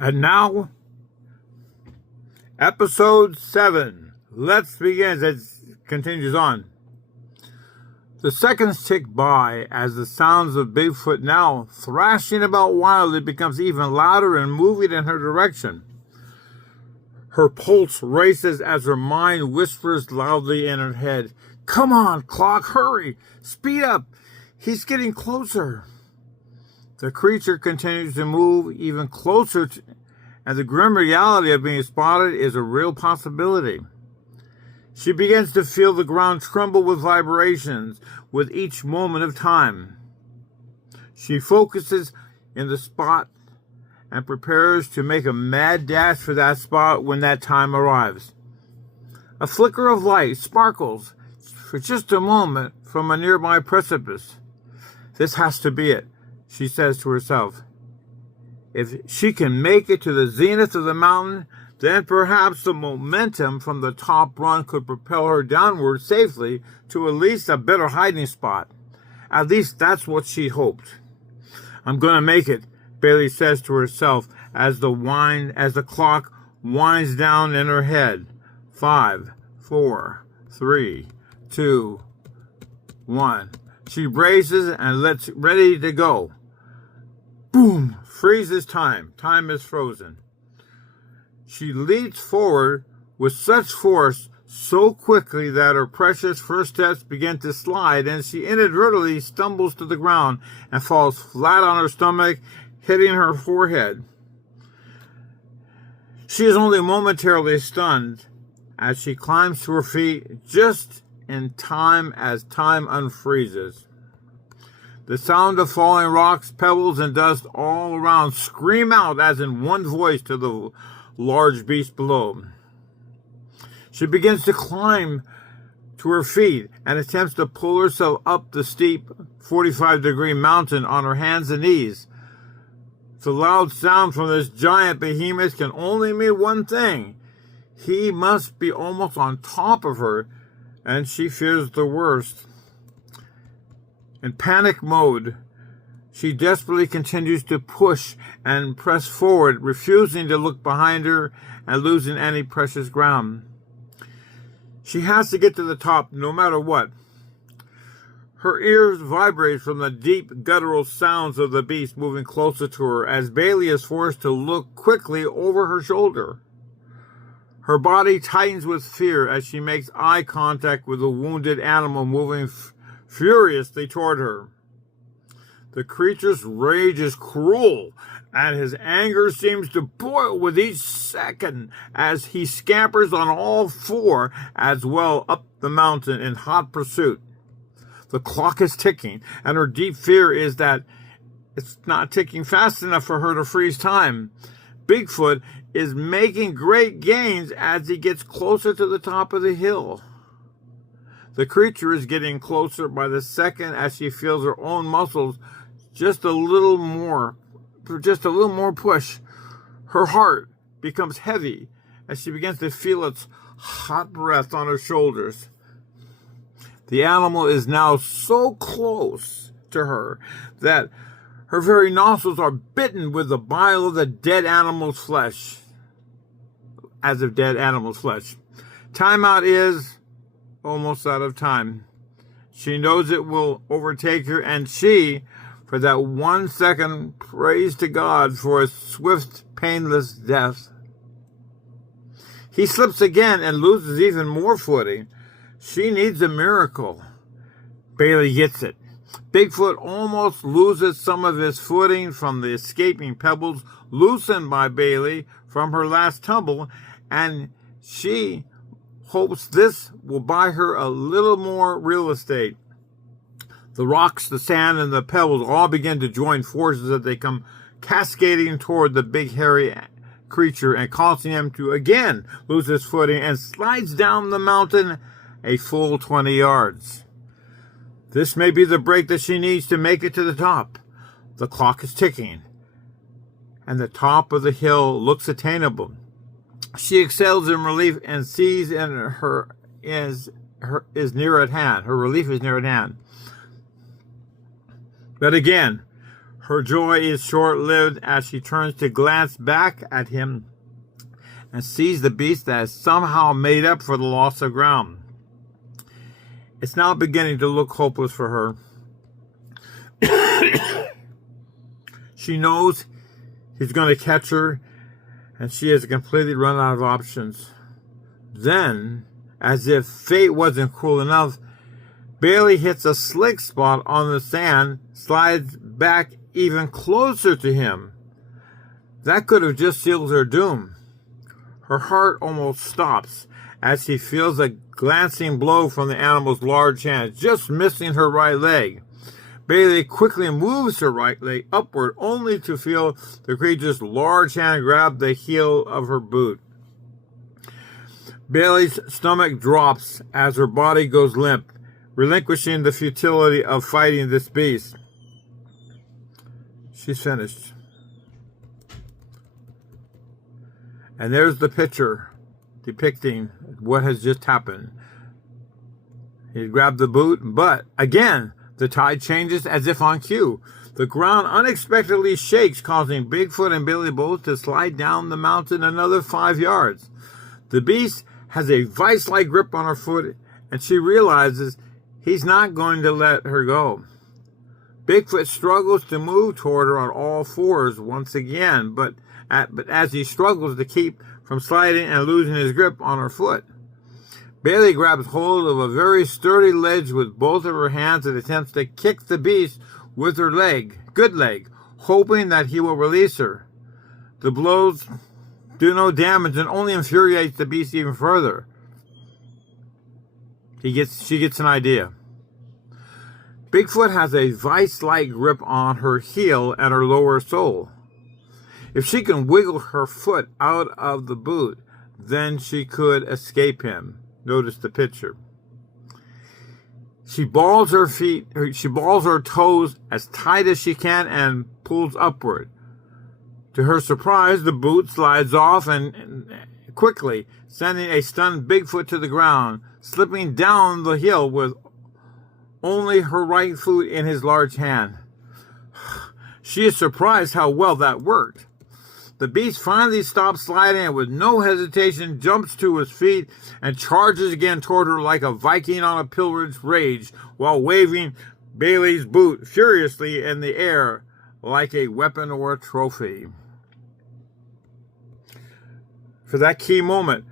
And now, episode 7. Let's begin. It continues on. The seconds tick by as the sounds of Bigfoot, now thrashing about wildly, becomes even louder and moving in her direction. Her pulse races as her mind whispers loudly in her head, "Come on, clock, hurry! Speed up! He's getting closer!" The creature continues to move even closer, and the grim reality of being spotted is a real possibility. She begins to feel the ground tremble with vibrations with each moment of time. She focuses in the spot and prepares to make a mad dash for that spot when that time arrives. A flicker of light sparkles for just a moment from a nearby precipice. This has to be it, she says to herself. If she can make it to the zenith of the mountain, then perhaps the momentum from the top run could propel her downward safely to at least a better hiding spot. At least that's what she hoped. "I'm going to make it," Bailey says to herself as the clock winds down in her head. 5, 4, 3, 2, 1. She braces and lets ready to go. Boom! Freezes time. Time is frozen. She leaps forward with such force so quickly that her precious first steps begin to slide, and she inadvertently stumbles to the ground and falls flat on her stomach, hitting her forehead. She is only momentarily stunned as she climbs to her feet just in time as time unfreezes. The sound of falling rocks, pebbles, and dust all around scream out as in one voice to the large beast below. She begins to climb to her feet and attempts to pull herself up the steep 45-degree mountain on her hands and knees. The loud sound from this giant behemoth can only mean one thing. He must be almost on top of her, and she fears the worst. In panic mode, she desperately continues to push and press forward, refusing to look behind her and losing any precious ground. She has to get to the top no matter what. Her ears vibrate from the deep guttural sounds of the beast moving closer to her as Bailey is forced to look quickly over her shoulder. Her body tightens with fear as she makes eye contact with the wounded animal moving furiously toward her. The creature's rage is cruel, and his anger seems to boil with each second as he scampers on all four as well up the mountain in hot pursuit. The clock is ticking, and her deep fear is that it's not ticking fast enough for her to freeze time. Bigfoot is making great gains as he gets closer to the top of the hill. The creature is getting closer by the second as she feels her own muscles just a little more push. Her heart becomes heavy as she begins to feel its hot breath on her shoulders. The animal is now so close to her that her very nostrils are bitten with the bile of the dead animal's flesh. As of dead animal's flesh. Timeout is almost out of time. She knows it will overtake her, and she, for that 1 second, prays to God for a swift, painless death. He slips again and loses even more footing. She needs a miracle. Bailey gets it. Bigfoot almost loses some of his footing from the escaping pebbles loosened by Bailey from her last tumble, and she hopes this will buy her a little more real estate. The rocks, the sand, and the pebbles all begin to join forces as they come cascading toward the big hairy creature and causing him to again lose his footing and slides down the mountain a full 20 yards. This may be the break that she needs to make it to the top. The clock is ticking, and the top of the hill looks attainable. She exhales in relief and sees her is near at hand. Her relief is near at hand. But again, Her joy is short-lived as she turns to glance back at him and sees the beast that has somehow made up for the loss of ground. It's now beginning to look hopeless for her. She knows he's going to catch her, and she has completely run out of options. Then, as if fate wasn't cruel enough, Bailey hits a slick spot on the sand, slides back even closer to him. That could have just sealed her doom. Her heart almost stops as she feels a glancing blow from the animal's large hand, just missing her right leg. Bailey quickly moves her right leg upward, only to feel the creature's large hand grab the heel of her boot. Bailey's stomach drops as her body goes limp, relinquishing the futility of fighting this beast. She's finished. And there's the picture depicting what has just happened. He grabbed the boot, but again, the tide changes as if on cue. The ground unexpectedly shakes, causing Bigfoot and Bailey both to slide down the mountain another 5 yards. The beast has a vice-like grip on her foot, and she realizes he's not going to let her go. Bigfoot struggles to move toward her on all fours once again, but as he struggles to keep from sliding and losing his grip on her foot. Bailey grabs hold of a very sturdy ledge with both of her hands and attempts to kick the beast with her good leg, hoping that he will release her. The blows do no damage and only infuriates the beast even further. She gets an idea. Bigfoot has a vice-like grip on her heel and her lower sole. If she can wiggle her foot out of the boot, then she could escape him. Notice the picture. She balls her toes as tight as she can and pulls upward. To her surprise, the boot slides off and quickly, sending a stunned Bigfoot to the ground, slipping down the hill with only her right foot in his large hand. She is surprised how well that worked. The beast finally stops sliding and with no hesitation jumps to his feet and charges again toward her like a Viking on a pilgrim's rage while waving Bailey's boot furiously in the air like a weapon or a trophy. For that key moment,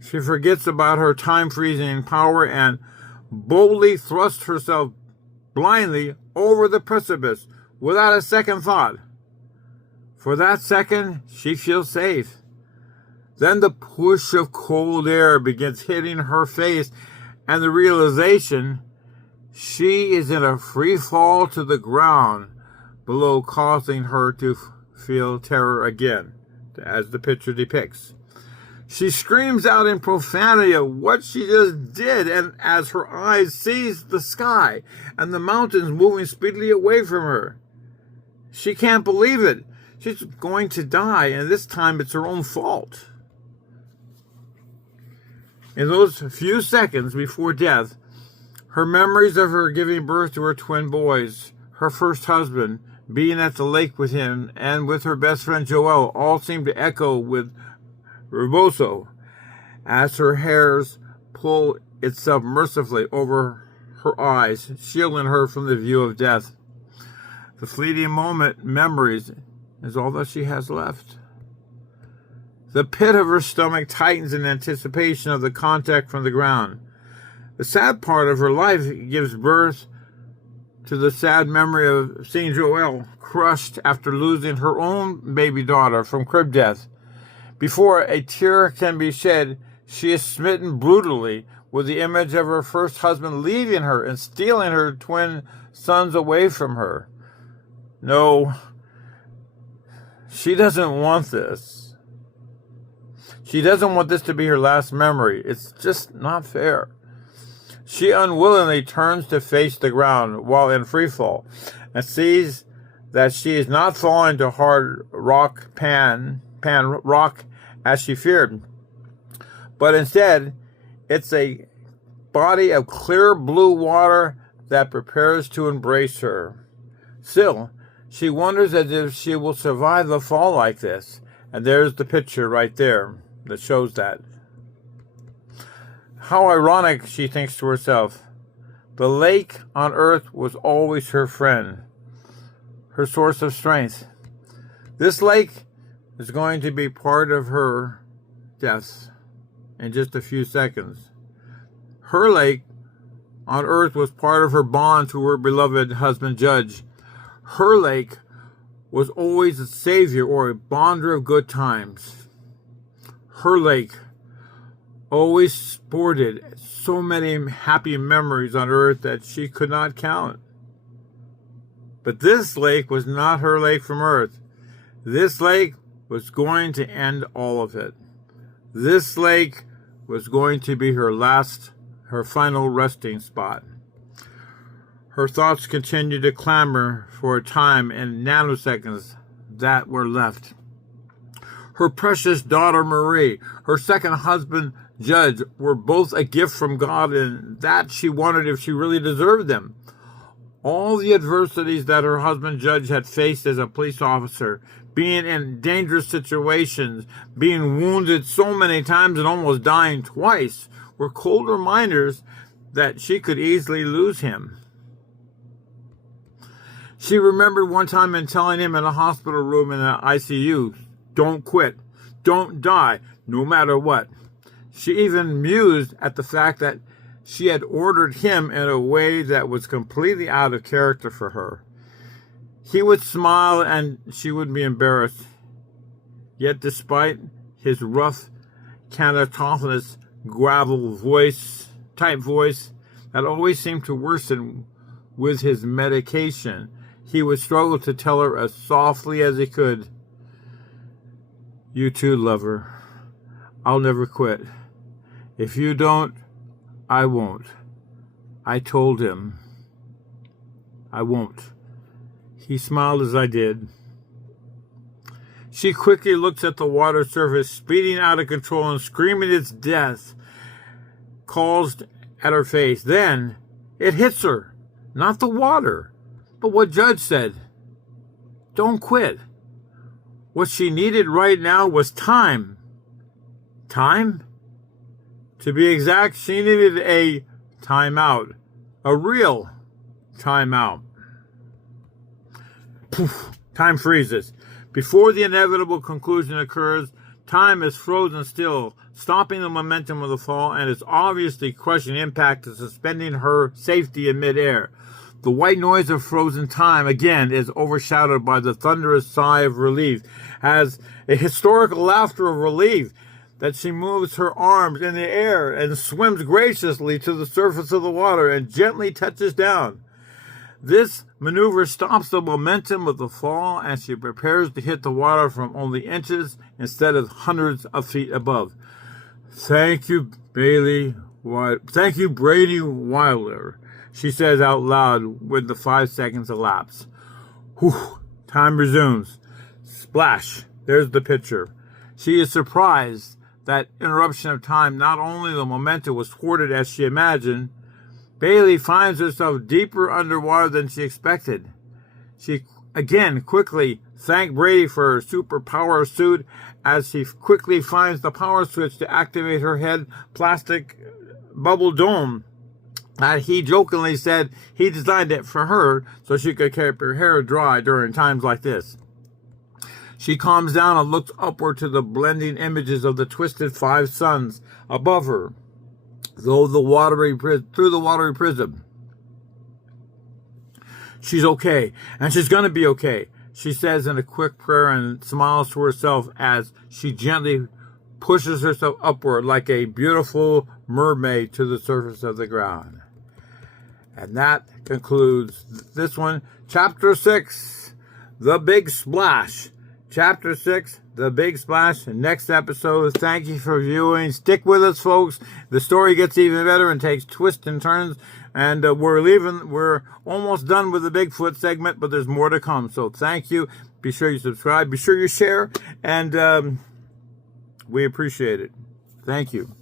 she forgets about her time-freezing power and boldly thrusts herself blindly over the precipice without a second thought. For that second, she feels safe. Then the push of cold air begins hitting her face, and the realization she is in a free fall to the ground below, causing her to feel terror again, as the picture depicts. She screams out in profanity of what she just did, and as her eyes seize the sky and the mountains moving speedily away from her. She can't believe it. She's going to die, and this time it's her own fault. In those few seconds before death, her memories of her giving birth to her twin boys, her first husband, being at the lake with him, and with her best friend Joelle, all seem to echo with Rebozo as her hairs pull itself mercifully over her eyes, shielding her from the view of death. The fleeting moment memories is all that she has left. The pit of her stomach tightens in anticipation of the contact from the ground. The sad part of her life gives birth to the sad memory of seeing Joelle crushed after losing her own baby daughter from crib death. Before a tear can be shed, she is smitten brutally with the image of her first husband leaving her and stealing her twin sons away from her. No, she doesn't want this. She doesn't want this to be her last memory. It's just not fair. She unwillingly turns to face the ground while in free fall and sees that she is not falling to hard rock pan rock as she feared, but instead it's a body of clear blue water that prepares to embrace her. Still, She wonders as if she will survive the fall like this. And there's the picture right there that shows that. How ironic, she thinks to herself. The lake on earth was always her friend, her source of strength. This lake is going to be part of her death in just a few seconds. Her lake on earth was part of her bond to her beloved husband, Judge. Her lake was always a savior or a bonder of good times. Her lake always sported so many happy memories on earth that she could not count. But this lake was not her lake from earth. This lake was going to end all of it. This lake was going to be her final resting spot. Her thoughts continued to clamor for a time in nanoseconds that were left. Her precious daughter Marie, her second husband Judge, were both a gift from God, and that she wondered if she really deserved them. All the adversities that her husband Judge had faced as a police officer, being in dangerous situations, being wounded so many times and almost dying twice, were cold reminders that she could easily lose him. She remembered one time in telling him in a hospital room in the ICU, "Don't quit, don't die, no matter what." She even mused at the fact that she had ordered him in a way that was completely out of character for her. He would smile and she would be embarrassed. Yet despite his rough, catatonic gravel type voice that always seemed to worsen with his medication, he would struggle to tell her as softly as he could, "You too, lover. I'll never quit. If you don't, I won't." I told him, "I won't." He smiled as I did. She quickly looks at the water surface, speeding out of control and screaming its death calls at her face. Then it hits her. Not the water, but what Judge said. Don't quit. What she needed right now was time. Time? To be exact, she needed a timeout. A real timeout. Poof, time freezes. Before the inevitable conclusion occurs, time is frozen still, stopping the momentum of the fall, and its obviously crushing impact is suspending her safety in midair. The white noise of frozen time, again, is overshadowed by the thunderous sigh of relief, as a historical laughter of relief, that she moves her arms in the air and swims graciously to the surface of the water and gently touches down. This maneuver stops the momentum of the fall as she prepares to hit the water from only inches instead of hundreds of feet above. Thank you, Brady Wilder, she says out loud when the 5 seconds elapse. Whew, time resumes. Splash, there's the picture. She is surprised that interruption of time. Not only the momentum was thwarted as she imagined, Bailey finds herself deeper underwater than she expected. She again quickly thanked Brady for her superpower suit as she quickly finds the power switch to activate her head plastic bubble dome that he jokingly said he designed it for her so she could keep her hair dry during times like this. She calms down and looks upward to the blending images of the twisted 5 suns above her, through the watery prism. She's okay, and she's going to be okay, she says in a quick prayer and smiles to herself as she gently pushes herself upward like a beautiful mermaid to the surface of the ground. And that concludes this one. Chapter 6, The Big Splash. Chapter 6, The Big Splash. Next episode. Thank you for viewing. Stick with us, folks. The story gets even better and takes twists and turns. And we're almost done with the Bigfoot segment, but there's more to come. So thank you. Be sure you subscribe. Be sure you share. And we appreciate it. Thank you.